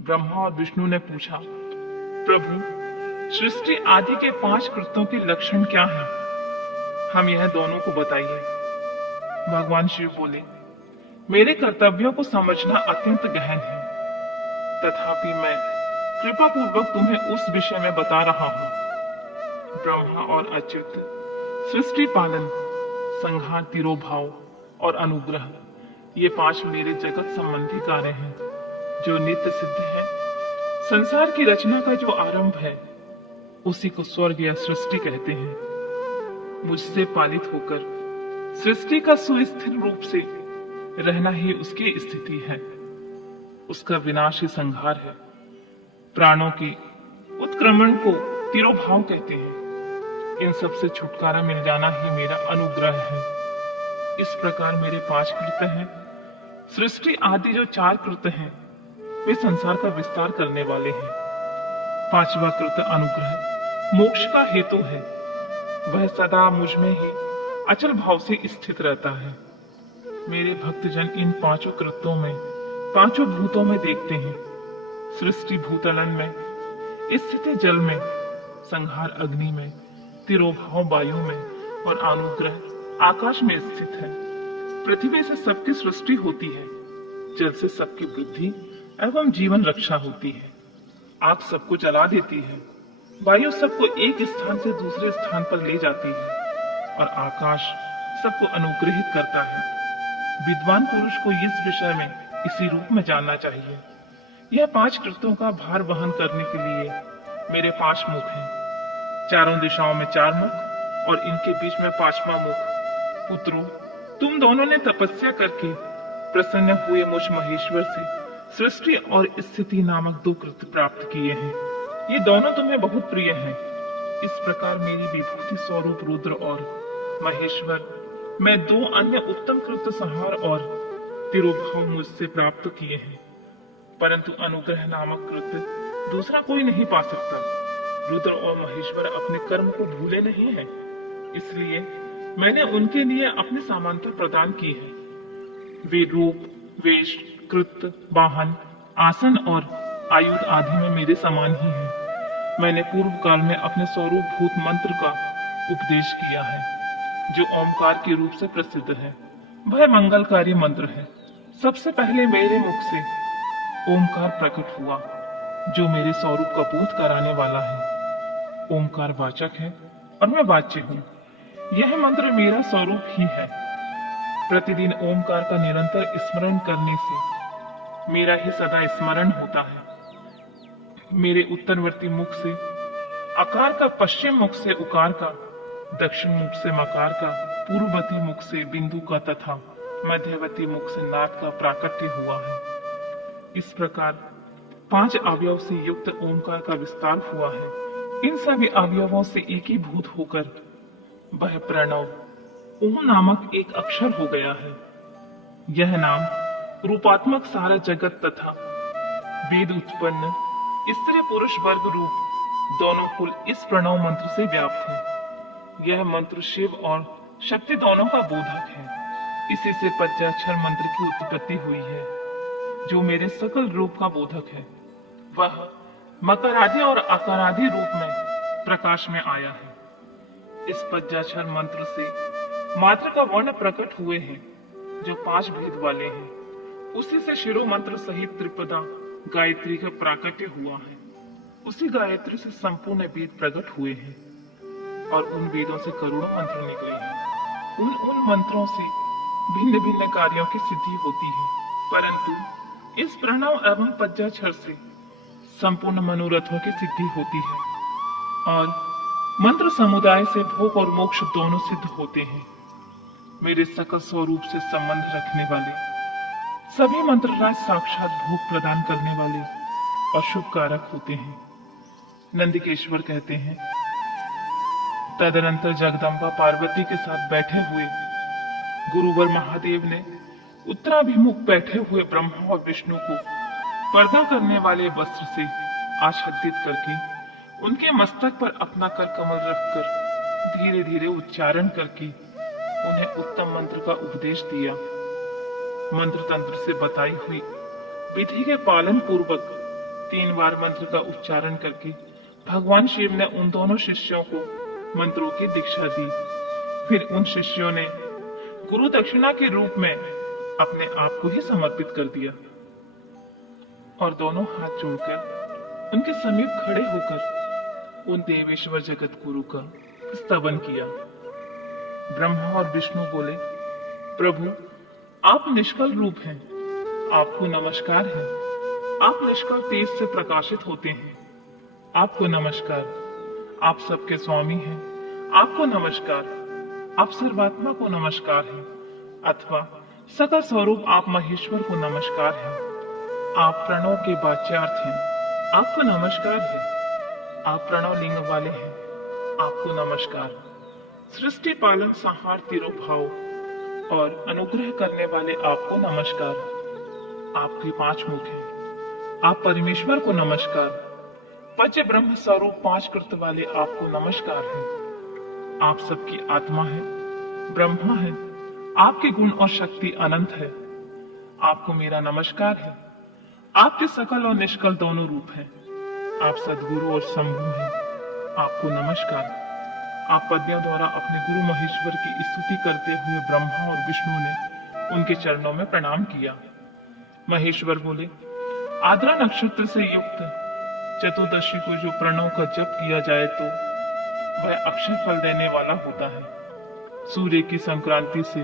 ब्रह्मा और विष्णु ने पूछा, प्रभु, सृष्टि आदि के 5 कृत्यों के लक्षण क्या हैं? हम यह दोनों को बताइए। भगवान शिव बोले, मेरे कर्तव्यों को समझना अत्यंत गहन है, तथापि मैं कृपा पूर्वक तुम्हें उस विषय में बता रहा हूँ। ब्रह्मा और अच्युत सृष्टि पालन, संहार, तिरोभाव और अनुग्रह, ये 5 मेरे जगत संबंधी कार्य हैं जो नित्य सिद्ध है। संसार की रचना का जो आरंभ है उसी को स्वर्ग या सृष्टि कहते हैं। मुझसे पालित होकर सृष्टि का सुस्थिर रूप से रहना ही उसकी स्थिति है, उसका विनाश ही संहार है। प्राणों की उत्क्रमण को तिरोभाव कहते हैं। इन सब से छुटकारा मिल जाना ही मेरा अनुग्रह है। इस प्रकार मेरे 5 कृत्य हैं। सृष्टि आदि जो 4 कृत्य हैं वे संसार का विस्तार करने वाले हैं। 5वां कृत्य अनुग्रह मोक्ष का हेतु है। वह सदा मुझ में ही अचल भाव से स्थित रहता है। मेरे भक्तजन इन 5 कृत्यों में 5 भूतों में देखते हैं। सृष्टि भूतलन में, स्थिति जल में, संहार अग्नि में, तिरोभाव वायु में और अनुग्रह आकाश में स्थित है। पृथ्वी से सबकी सृष्टि होती है, जल से सबकी वृद्धि एवं जीवन रक्षा होती है। आग सबको जला देती है, वायु सबको एक स्थान से दूसरे स्थान पर ले जाती है और आकाश सबको अनुग्रहित करता है। विद्वान पुरुष को इस विषय में इसी रूप में जानना चाहिए। यह 5 कृत्यों का भार वहन करने के लिए मेरे 5 मुख हैं। चारों दिशाओं में 4 मुख और इनके बीच में 5वां मुख। पुत्रों, तुम दोनों ने तपस्या करके प्रसन्न हुए मुझ महेश्वर से सृष्टि और स्थिति नामक 2 कृत्य प्राप्त किए हैं। ये दोनों तुम्हें बहुत प्रिय हैं। इस प्रकार मेरी विभूति स्वरूप रुद्र और महेश्वर मैं 2 अन्य उत्तम कृत्य संहार और तिरोभाव मुझसे प्राप्त किए हैं, परंतु अनुग्रह नामक कृत्य दूसरा कोई नहीं पा सकता। रुद्र और महेश्वर अपने कर्म को भूले नहीं हैं, इसलिए मैंने उनके लिए अपनी समानता प्रदान की है। वे रूप, वेश, कृत्य, वाहन, आसन और आयुध आदि में मेरे समान ही हैं। मैंने पूर्व काल में अपने स्वरूप भूत मंत्र का उपदेश किया है, जो ओमकार के रूप से प्रसिद्ध है। वह मंगलकारी मंत्र है। सबसे पहले मेरे मुख से ओमकार प्रकट हुआ, जो मेरे स्वरूप का बोध कराने वाला है। ओमकार वाचक है और मैं वाच्य हूँ। यह मंत्र मेरा स्वरूप ही है। प्रतिदिन ओमकार का निरंतर स्मरण करने से मेरा ही सदा स्मरण होता है। मेरे उत्तरवर्ती मुख से आकार का, पश्चिम मुख से उकार का, दक्षिण मुख से मकार का, पूर्ववर्ती मुख से बिंदु का तथा मध्यवर्ती मुख से नाद का प्राकट्य हुआ है। इस प्रकार 5 अवयव से युक्त ओमकार का विस्तार हुआ है। इन सभी अवयवों से एकीभूत होकर वह प्रणव ओम नामक एक अक्षर हो गया है। यह नाम रूपात्मक सारा जगत तथा वेद उत्पन्न स्त्री पुरुष वर्ग रूप दोनों कुल इस प्रणव मंत्र से व्याप्त है। यह मंत्र शिव और शक्ति दोनों का बोधक है। इसी से पंचाक्षर मंत्र की उत्पत्ति हुई है, जो मेरे सकल रूप का बोधक है। वह मकरादि और अकारादि रूप में प्रकाश में आया है। इस पंचाक्षर मंत्र से मात्र का वर्ण प्रकट हुए हैं, जो 5 भेद वाले हैं। उसी से शिरो मंत्र सहित त्रिपदा गायत्री का प्राकट्य हुआ है। उसी गायत्री से संपूर्ण वेद प्रकट हुए हैं और उन वेदों से करोड़ों मंत्र निकले हैं। उन मंत्रों से भिन्न भिन्न कार्यों की सिद्धि होती है, परंतु इस प्रणव एवं पंचाक्षर से संपूर्ण मनोरथों की सिद्धि होती है और मंत्र समुदाय से भोग और मोक्ष दोनों सिद्ध होते हैं। मेरे सकल स्वरूप से संबंध रखने वाले सभी मंत्र राज साक्षात भोग प्रदान करने वाले और शुभ कारक होते हैं। नंदिकेश्वर कहते हैं, तदनंतर जगदम्बा पार्वती के साथ बैठे हुए गुरुवर महादेव ने उत्तराभिमुख बैठे हुए ब्रह्मा और विष्णु को पर्दा करने वाले वस्त्र से आच्छादित करके उनके मस्तक पर अपना कर कमल रखकर धीरे धीरे उच्चारण करके उन्हें उत्तम मंत्र का उपदेश दिया। मंत्र तंत्र से बताई हुई विधि के पालन पूर्वक 3 बार मंत्र का उच्चारण करके भगवान शिव ने उन दोनों शिष्यों को मंत्रों की दीक्षा दी। फिर उन शिष्यों ने गुरु दक्षिणा के रूप में अपने आप को ही समर्पित कर दिया और दोनों हाथ जोड़कर उनके समीप खड़े होकर उन देवेश्वर जगत गुरु का स्तवन किया। ब्रह्मा और विष्णु बोले, प्रभु आप निष्कल रूप हैं, आपको नमस्कार है। आप निष्कल तेज से प्रकाशित होते हैं, आपको नमस्कार। आप सबके स्वामी हैं, आपको नमस्कार। आप सर्वात्मा को नमस्कार है, अथवा सकल स्वरूप आप महेश्वर को नमस्कार है। आप प्रणव के वाच्यार्थ हैं, आपको नमस्कार है। आप प्रणव लिंग वाले हैं, आपको नमस्कार। सृष्टि पालन संहार तिरोभाव और अनुग्रह करने वाले आपको नमस्कार। आपके 5 मुख हैं, आप परमेश्वर को नमस्कार। पंच ब्रह्म स्वरूप 5 कृत वाले आपको नमस्कार है। आप सबकी आत्मा है, ब्रह्मा है। आपके गुण और शक्ति अनंत है, आपको मेरा नमस्कार है। आपके सकल और निष्कल दोनों रूप हैं। आप सद्गुरु और शंभु हैं, आपको नमस्कार। आप पद्यों द्वारा अपने गुरु महेश्वर की स्तुति करते हुए ब्रह्मा और विष्णु ने उनके चरणों में प्रणाम किया। महेश्वर बोले, आद्रा नक्षत्र से युक्त चतुर्दशी को जो प्रणव का जप किया जाए तो वह अक्षय फल देने वाला होता है। सूर्य की संक्रांति से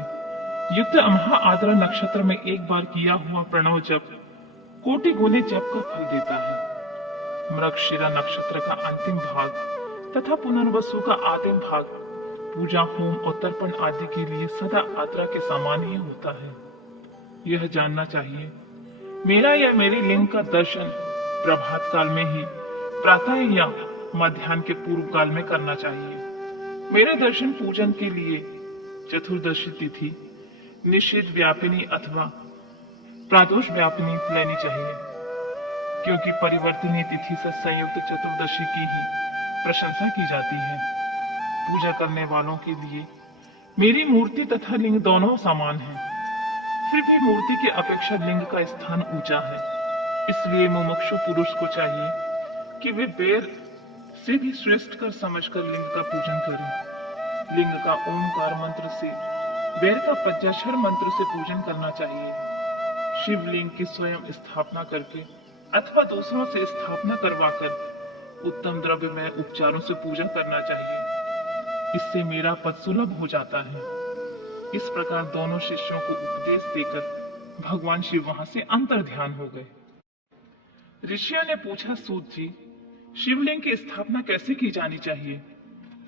युक्त महा आद्रा नक्षत्र में एक बार किया हुआ प्रणव जप कोटि गुने जप का फल देता है। मृगशिरा नक्षत्र का अंतिम भाग तथा पुनर्वसु का आदिम भाग पूजा होम और तर्पण आदि के लिए सदा आद्रा के समान ही होता है। यह जानना चाहिए, मेरा या मेरी लिंग का दर्शन प्रभात काल में ही, प्रातः या मध्याह्न के पूर्व काल में करना चाहिए। मेरे दर्शन पूजन के लिए चतुर्दशी तिथि निषेध व्यापिनी अथवा प्रादोष व्यापिनी लेनी चाहिए, क्योंकि परिवर्तनीय तिथि से संयुक्त चतुर्दशी की ही प्रशंसा की जाती है। पूजा करने वालों के लिए मेरी मूर्ति तथा लिंग दोनों समान हैं। फिर भी मूर्ति की अपेक्षा लिंग का स्थान ऊंचा है। इसलिए मुमुक्षु पुरुष को चाहिए कि वे बेर से भी श्रेष्ठ कर समझकर लिंग का पूजन करें। लिंग का ओंकार मंत्र से, बेर का पंचाक्षर मंत्र से पूजन करना चाहिए। शिवलिंग की स्वयं स्थापना करके अथवा दूसरों से स्थापना करवाकर उत्तम द्रव्यमय उपचारों से पूजा करना चाहिए। इससे मेरा पद सुलभ हो जाता है। इस प्रकार दोनों शिष्यों को उपदेश देकर भगवान शिव वहां से अंतर ध्यान हो गए। ऋषियों ने पूछा, सूत जी, शिवलिंग की स्थापना कैसे की जानी चाहिए?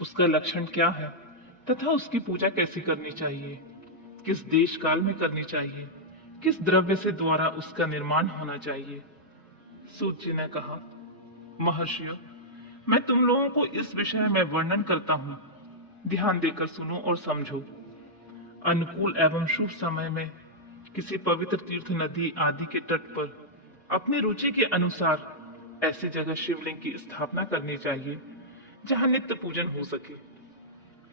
उसका लक्षण क्या है तथा उसकी पूजा कैसे करनी चाहिए? किस देश काल में करनी चाहिए? किस द्रव्य से द्वारा उसका निर्माण होना चाहिए? सूत जी ने कहा, महर्षियों, मैं तुम लोगों को इस विषय में वर्णन करता हूं, ध्यान देकर सुनो और समझो। अनुकूल एवं शुभ समय में किसी पवित्र तीर्थ, नदी आदि के तट पर अपनी रुचि के अनुसार ऐसी जगह शिवलिंग की स्थापना करनी चाहिए जहां नित्य पूजन हो सके।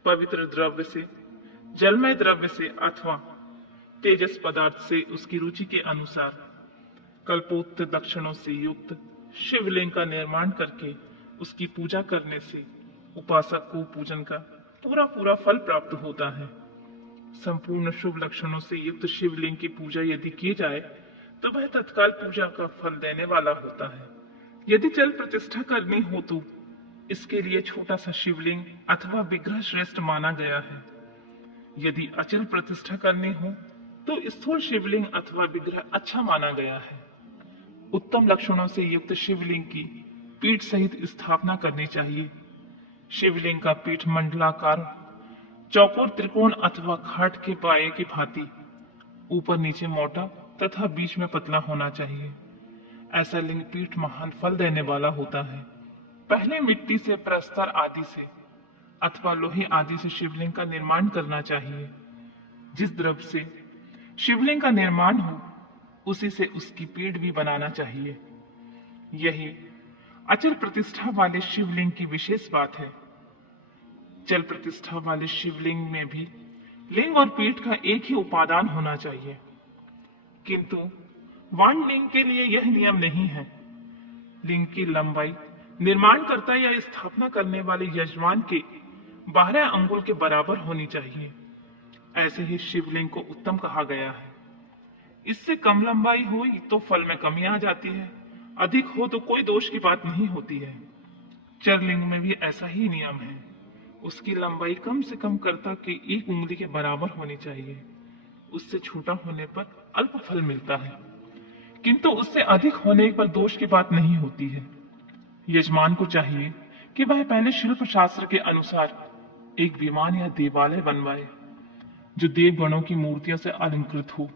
पवित्र द्रव्य से, जलमय द्रव्य से अथवा तेजस पदार्थ से उसकी रुचि के अनुसार कल्पोक्त लक्षणों से युक्त शिवलिंग का निर्माण करके उसकी पूजा करने से उपासक को पूजन का पूरा फल प्राप्त होता है। संपूर्ण शुभ लक्षणों से युक्त शिवलिंग की पूजा यदि की जाए तो वह तत्काल पूजा का फल देने वाला होता है। यदि जल प्रतिष्ठा करनी हो तो इसके लिए छोटा सा शिवलिंग अथवा विग्रह श्रेष्ठ माना गया है। यदि अचल प्रतिष्ठा करनी हो तो स्थूल शिवलिंग अथवा विग्रह अच्छा माना गया है। उत्तम लक्षणों से युक्त शिवलिंग की पीठ सहित स्थापना करनी चाहिए। शिवलिंग का पीठ मंडलाकार, चौकोर, त्रिकोण अथवा खाट के पाए की भांति ऊपर नीचे मोटा तथा बीच में पतला होना चाहिए। ऐसा लिंग पीठ महान फल देने वाला होता है। पहले मिट्टी से, प्रस्तर आदि से अथवा लोहे आदि से शिवलिंग का निर्माण करना चाहिए। जिस द्रव्य से शिवलिंग का निर्माण हो उसी से उसकी पीठ भी बनाना चाहिए। यही अचल प्रतिष्ठा वाले शिवलिंग की विशेष बात है। चल प्रतिष्ठा वाले शिवलिंग में भी लिंग और पीठ का एक ही उपादान होना चाहिए, किंतु वाण लिंग के लिए यह नियम नहीं है। लिंग की लंबाई निर्माणकर्ता या स्थापना करने वाले यजमान के 12 अंगुल के बराबर होनी चाहिए। ऐसे ही शिवलिंग को उत्तम कहा गया है। इससे कम लंबाई हुई तो फल में कमी आ जाती है, अधिक हो तो कोई दोष की बात नहीं होती है। चरलिंग में भी ऐसा ही नियम है। उसकी लंबाई कम से कम कर्ता की 1 उंगली के बराबर होनी चाहिए। उससे छोटा होने पर अल्प फल मिलता है, किंतु उससे अधिक होने पर दोष की बात नहीं होती है। यजमान को चाहिए कि वह पहले शिल्प शास्त्र के अनुसार एक विमान या देवालय बनवाए जो देवगणों की मूर्तियों से अलंकृत हो।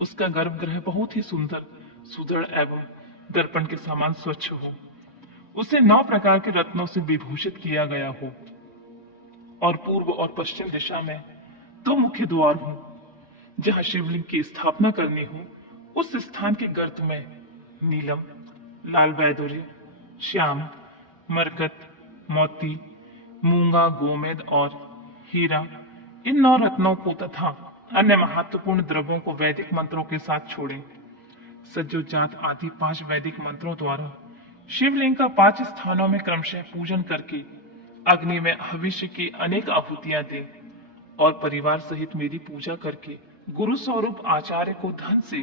उसका गर्भगृह बहुत ही सुंदर, सुदृढ़ एवं दर्पण के समान स्वच्छ हो। उसे 9 प्रकार के रत्नों से विभूषित किया गया हो और पूर्व और पश्चिम दिशा में 2 मुख्य द्वार हो। जहां शिवलिंग की स्थापना करनी हो, उस स्थान के गर्त में नीलम, लाल वैदुर्य, श्याम, मरकत, मोती, मूंगा, गोमेद और हीरा, इन 9 रत्नों को तथा अन्य महत्वपूर्ण द्रव्यों को वैदिक मंत्रों के साथ छोड़ें। सज्जोजात आदि 5 वैदिक मंत्रों द्वारा शिवलिंग का 5 स्थानों में क्रमशः पूजन करके अग्नि में भविष्य की अनेक आहुतियां दें और परिवार सहित मेरी पूजा करके गुरु स्वरूप आचार्य को धन से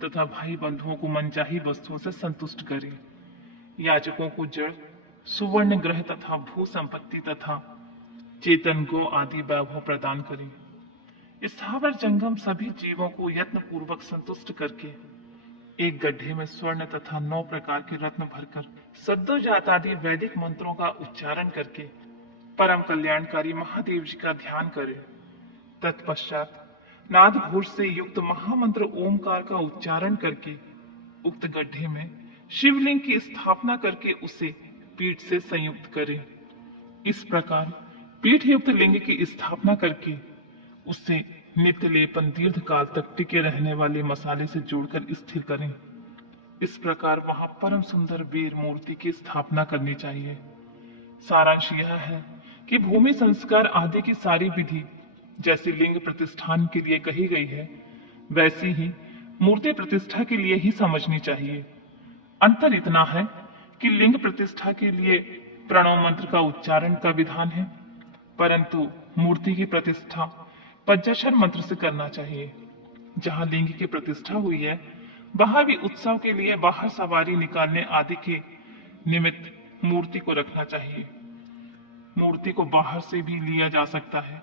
तथा भाई बंधुओं को मनचाही वस्तुओं से संतुष्ट करें। याचकों को जड़, सुवर्ण ग्रह तथा भू संपत्ति तथा चेतन गो आदि वैभव प्रदान करें। स्थावर जंगम सभी जीवों को यत्न पूर्वक संतुष्ट करके एक गड्ढे में स्वर्ण तथा 9 प्रकार के रत्न भरकर सद्योजात आदि वैदिक मंत्रों का उच्चारण करके परम कल्याणकारी महादेव जी का ध्यान करें। तत्पश्चात नाद घोष से युक्त महामंत्र ओमकार का उच्चारण करके उक्त गड्ढे में शिवलिंग की स्थापना करके उसे पीठ से संयुक्त करें। इस प्रकार पीठ युक्त लिंग की स्थापना करके उससे नित्य लेपन दीर्घ काल तक टिके रहने वाले मसाले से जोड़कर स्थिर करें। इस प्रकार वहां परम सुंदर वीर मूर्ति की स्थापना करनी चाहिए। सारांश यह है कि भूमि संस्कार आदि की सारी विधि जैसी लिंग प्रतिष्ठान के लिए कही गई है, वैसी ही मूर्ति प्रतिष्ठा के लिए ही समझनी चाहिए। अंतर इतना है कि लिंग प्रतिष्ठा के लिए प्रणव मंत्र का उच्चारण का विधान है, परंतु मूर्ति की प्रतिष्ठा पंचाक्षर मंत्र से करना चाहिए। जहां लिंग की प्रतिष्ठा हुई है, वहां भी उत्सव के लिए बाहर सवारी निकालने आदि के निमित्त मूर्ति को रखना चाहिए। मूर्ति को बाहर से भी लिया जा सकता है,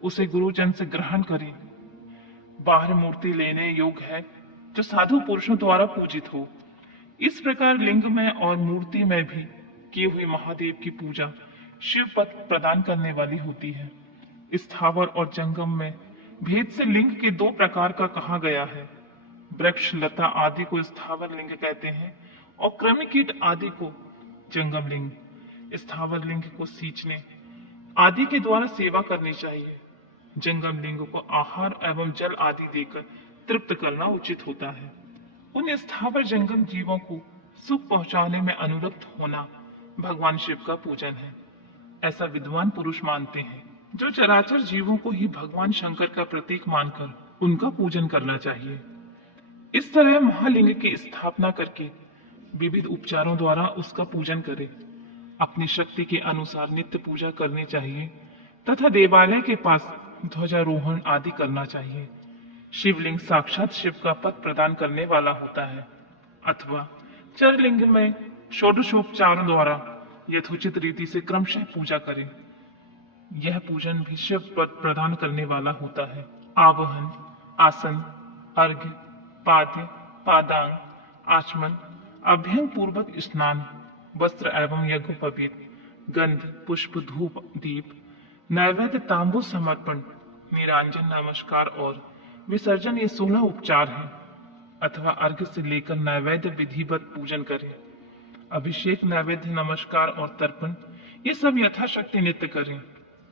उसे गुरुजन से ग्रहण करें। बाहर मूर्ति लेने योग्य है जो साधु पुरुषों द्वारा पूजित हो। इस प्रकार लिंग में और मूर्ति में भी की हुई महादेव की पूजा शिव पद प्रदान करने वाली होती है। स्थावर और जंगम में भेद से लिंग के 2 प्रकार का कहा गया है। वृक्ष लता आदि को स्थावर लिंग कहते हैं और कृमिकीट आदि को जंगम लिंग। स्थावर लिंग को सींचने आदि के द्वारा सेवा करनी चाहिए। जंगम लिंग को आहार एवं जल आदि देकर तृप्त करना उचित होता है। उन स्थावर जंगम जीवों को सुख पहुंचाने में अनुरक्त होना भगवान शिव का पूजन है, ऐसा विद्वान पुरुष मानते हैं। जो चराचर जीवों को ही भगवान शंकर का प्रतीक मानकर उनका पूजन करना चाहिए। इस तरह महालिंग की स्थापना करके विविध उपचारों द्वारा उसका पूजन करें। अपनी शक्ति के अनुसार नित्य पूजा करनी चाहिए तथा देवालय के पास ध्वजारोहण आदि करना चाहिए। शिवलिंग साक्षात शिव का पद प्रदान करने वाला होता है, अथवा चरलिंग में षोडशोपचारों द्वारा यथोचित रीति से क्रमशः पूजा करें। यह पूजन भी शिव पद प्रदान करने वाला होता है। आवहन, आसन, अर्घ्य, पाद्य, पादांग, आचमन, अभ्यंग पूर्वक स्नान, वस्त्र एवं यज्ञोपवीत, गंध, पुष्प, धूप, दीप, नैवेद्य, तांबूल समर्पण, निरांजन, नमस्कार और विसर्जन, ये 16 उपचार हैं। अथवा अर्घ्य से लेकर नैवेद्य विधिवत पूजन करें। अभिषेक, नैवेद्य, नमस्कार और तर्पण, ये सब यथाशक्ति नित्य करें।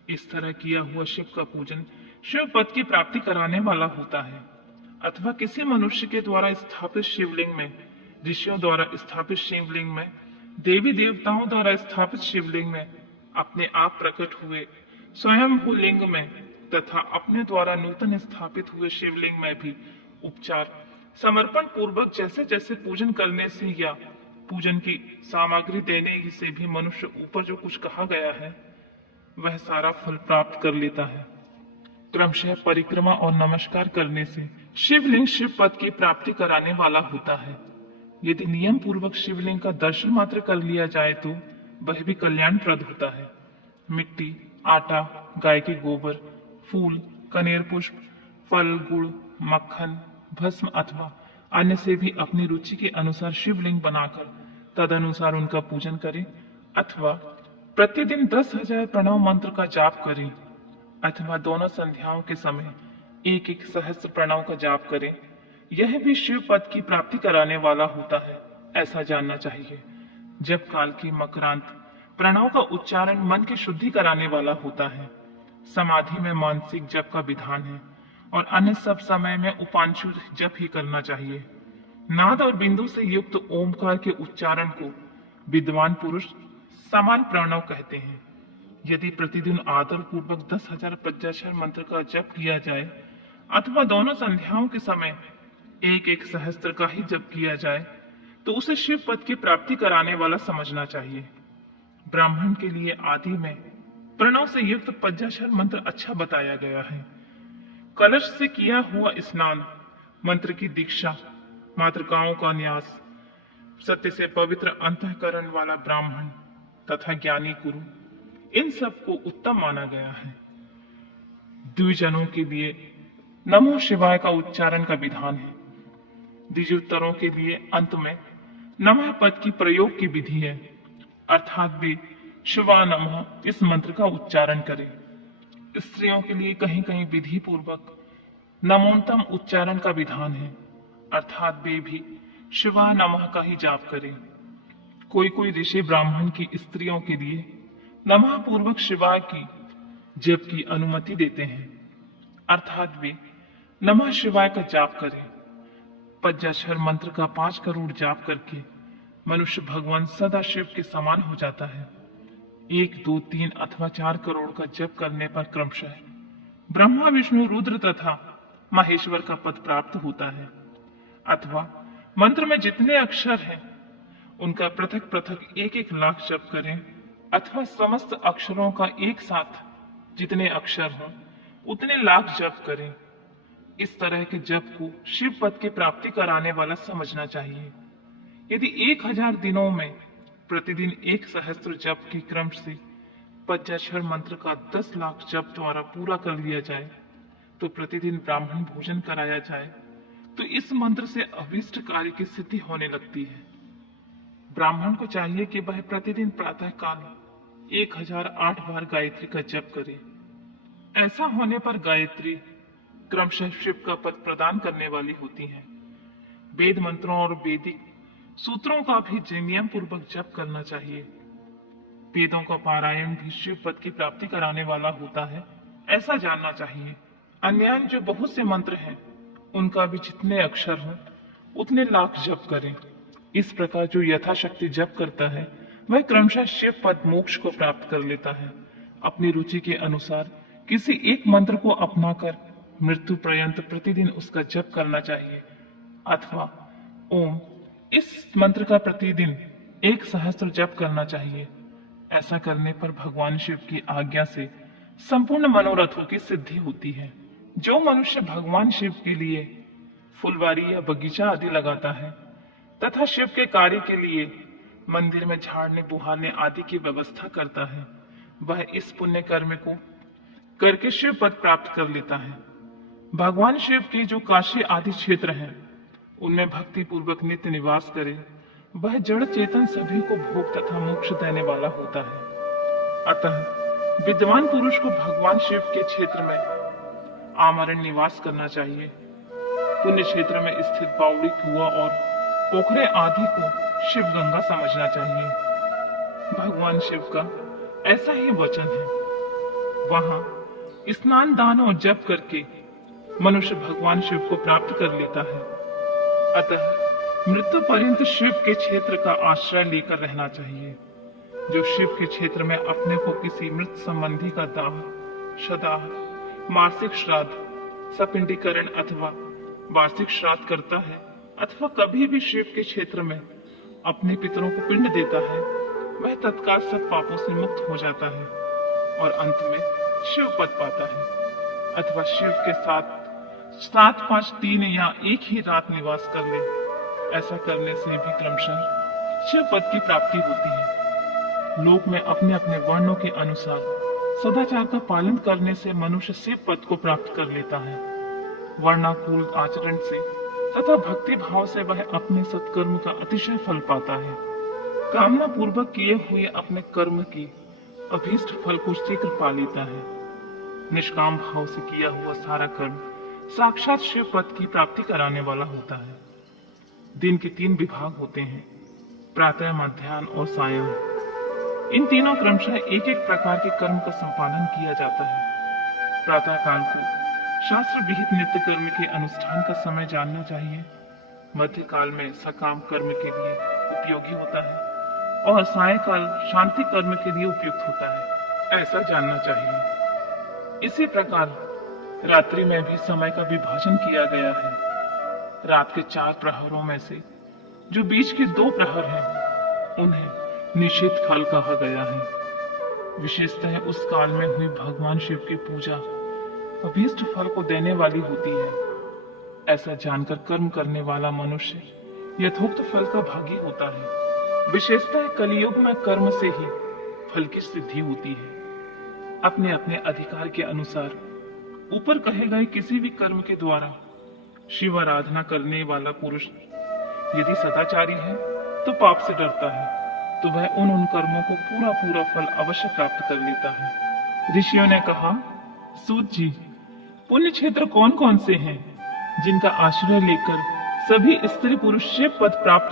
इस तरह किया हुआ शिव का पूजन शिव पद की प्राप्ति कराने वाला होता है। अथवा किसी मनुष्य के द्वारा स्थापित शिवलिंग में, ऋषियों द्वारा स्थापित शिवलिंग में, देवी देवताओं द्वारा स्थापित शिवलिंग में, अपने आप प्रकट हुए स्वयं लिंग में तथा अपने द्वारा नूतन स्थापित हुए शिवलिंग में भी उपचार समर्पण पूर्वक जैसे जैसे पूजन करने से या पूजन की सामग्री देने से भी मनुष्य ऊपर जो कुछ कहा गया है वह सारा फल प्राप्त कर लेता है। क्रमशः परिक्रमा और नमस्कार करने से शिवलिंग शिव पद की प्राप्ति कराने वाला होता है। यदि नियम पूर्वक शिवलिंग का दर्शन मात्र कर लिया जाए तो वह भी कल्याणप्रद होता है। मिट्टी, आटा, गाय के गोबर, फूल, कनेर पुष्प, फल, गुड़, मक्खन, भस्म अथवा अन्य से भी अपनी रुचि के अनुसार शिवलिंग बनाकर तदनुसार उनका पूजन करें अथवा प्रतिदिन 10,000 प्रणव मंत्र का जाप करें अथवा दोनों संध्याओं के समय एक एक सहस्त्र प्रणव का जाप करें। यह भी शिव पद की प्राप्ति कराने वाला होता है, ऐसा जानना चाहिए। जब काल की मकरांत प्रणव का उच्चारण मन की शुद्धि कराने वाला होता है। समाधि में मानसिक जप का विधान है और अन्य सब समय में उपांशु जप ही करना चाहिए। नाद और बिंदु से युक्त ओमकार के उच्चारण को विद्वान पुरुष समान प्रणव कहते हैं। यदि प्रतिदिन आदर पूर्वक 10,000 पंचाक्षर मंत्र का जप किया जाए अथवा दोनों संध्याओं के समय एक एक सहस्त्र का ही जप किया जाए तो उसे शिव पद की प्राप्ति कराने वाला समझना चाहिए। ब्राह्मण के लिए आदि में प्रणव से युक्त पंचाक्षर मंत्र अच्छा बताया गया है। कलश से किया हुआ स्नान, मंत्र की दीक्षा, मातृकाओं का न्यास, सत्य से पवित्र अंतःकरण वाला ब्राह्मण तथा ज्ञानी गुरु, इन सब को उत्तम माना गया है। द्विजनों के लिए नमो शिवाय का उच्चारण का विधान है। द्विजोत्तरों के लिए अंत में नमः पद की प्रयोग की विधि है, अर्थात वे शिवा नमः इस मंत्र का उच्चारण करें। स्त्रियों के लिए कहीं कहीं विधि पूर्वक नमोन्तम उच्चारण का विधान है, अर्थात वे भी शिवा नमः का ही जाप करें। कोई कोई ऋषि ब्राह्मण की स्त्रियों के लिए नमः पूर्वक शिवाय की जप की अनुमति देते हैं, अर्थात वे नमः शिवाय का जाप करें। पंचाक्षर मंत्र का 5 करोड़ जाप करके मनुष्य भगवान सदा शिव के समान हो जाता है। 1, 2, 3 अथवा 4 करोड़ का जप करने पर क्रमशः ब्रह्मा, विष्णु, रुद्र तथा महेश्वर का पद प्राप्त होता है। अथवा मंत्र में जितने अक्षर हैं उनका पृथक पृथक 1-1 लाख जप करें अथवा समस्त अक्षरों का एक साथ जितने अक्षर हों उतने लाख जप करें। इस तरह के जप को शिव पद की प्राप्ति कराने वाला समझना चाहिए। यदि 1000 दिनों में प्रतिदिन 1 सहस्त्र जप के क्रम से पंचाक्षर मंत्र का 10 लाख जप द्वारा पूरा कर लिया जाए तो प्रतिदिन ब्राह्मण भोजन कराया जाए तो इस मंत्र से अभीष्ट कार्य की सिद्धि होने लगती है। ब्राह्मण को चाहिए कि वह प्रतिदिन प्रातः काल 1008 बार गायत्री का जप करे। ऐसा होने पर गायत्री क्रमशः शिव का पद प्रदान करने वाली होती है। वेद मंत्रों और वैदिक सूत्रों का भी नियम पूर्वक जप करना चाहिए। वेदों का पारायण भी शिव पद की प्राप्ति कराने वाला होता है, ऐसा जानना चाहिए। अन्य जो बहुत से मंत्र हैं उनका भी जितने अक्षर हों उतने लाख जप करें। इस प्रकार जो यथाशक्ति जप करता है वह क्रमशः शिव पद मोक्ष को प्राप्त कर लेता है। अपनी रुचि के अनुसार किसी एक मंत्र को अपनाकर मृत्यु पर्यंत प्रतिदिन उसका जप करना चाहिए। अथवा ओम इस मंत्र का प्रतिदिन 1 सहस्त्र जप करना चाहिए। ऐसा करने पर भगवान शिव की आज्ञा से संपूर्ण मनोरथों की सिद्धि होती है। जो मनुष्य भगवान शिव के लिए फुलवारी या बगीचा आदि लगाता है तथा शिव के कार्य के लिए मंदिर में झाड़ने बुहारने आदि की व्यवस्था करता है, वह इस पुण्य कर्म को करके शिव पद प्राप्त कर लेता है। भगवान शिव के जो काशी आदि क्षेत्र हैं उनमें भक्ति पूर्वक नित्य निवास करे, वह जड़ चेतन सभी को भोग तथा मोक्ष देने वाला होता है। अतः विद्वान पुरुष को भगवान शिव के क्षेत्र में आमरण निवास करना चाहिए। पुण्य क्षेत्र में स्थित बावड़ी, कुआं और पोखरे आदि को शिव गंगा समझना चाहिए। भगवान शिव का ऐसा ही वचन है। वहां स्नान, दान और जप करके मनुष्य भगवान शिव को प्राप्त कर लेता है। अतः मृत्यु पर्यंत शिव के क्षेत्र का आश्रय लेकर रहना चाहिए। जो शिव के क्षेत्र में अपने को किसी मृत संबंधी का दाह, शदाह, मासिक श्राद्ध, सपिंडीकरण अथवा वार्षिक श्राद्ध करता है अथवा कभी भी शिव के क्षेत्र में अपने पितरों को पिंड देता है वह तत्काल सब पापों से मुक्त हो जाता है और अंत में शिव पद पाता है, अथवा शिव के साथ 7-5-3 या एक ही रात निवास कर ले। ऐसा करने से भी क्रमशः शिव पद की प्राप्ति होती है। लोक में अपने अपने वर्णों के अनुसार सदाचार का पालन करने से मनुष्य शिव पद को प्राप्त कर लेता है। वर्णाकुल आचरण से तथा भक्ति भाव से वह अपने सत्कर्म का अतिशय फल पाता है। कामना पूर्वक किए हुए अपने कर्म की अभीष्ट फल को शीघ्र पा लेता है। निष्काम भाव से किया हुआ सारा कर्म साक्षात शिव पद की प्राप्ति कराने वाला होता है। दिन के 3 विभाग होते हैं, प्रातः, मध्याह्न और सायं। इन तीनों क्रमशः एक एक प्रकार के कर्म का संपादन किया जाता है। प्रातः काल को शास्त्र विहित नित्य कर्म के अनुष्ठान का समय जानना चाहिए। मध्य काल में सकाम कर्म के लिए उपयोगी होता है और सायंकाल शांति कर्म के लिए उपयुक्त होता है, ऐसा जानना चाहिए। इसी प्रकार रात्रि में भी समय का विभाजन किया गया है। रात के 4 प्रहरों में से जो बीच के 2 प्रहर हैं, उन्हें निषिद्ध काल कहा गया है। विशेषतः उस काल में हुई भगवान शिव की पूजा अभीष्ट फल को देने वाली होती है। ऐसा जानकर कर्म करने वाला मनुष्य यथोक्त फल का भागी होता है। विशेषतः कलियुग में कर्म से ही फल की सिद्धि होती है। अपने अपने अधिकार के अनुसार ऊपर कहे गए किसी भी कर्म के द्वारा शिव आराधना करने वाला पुरुष यदि सदाचारी है तो पाप से डरता है, तो वह उन कर्मों को पूरा फल अवश्य प्राप्त कर लेता है। ऋषियों ने कहा, सूत जी, पुण्य क्षेत्र कौन कौन से हैं जिनका आश्रय लेकर सभी स्त्री पुरुष शिव पद प्राप्त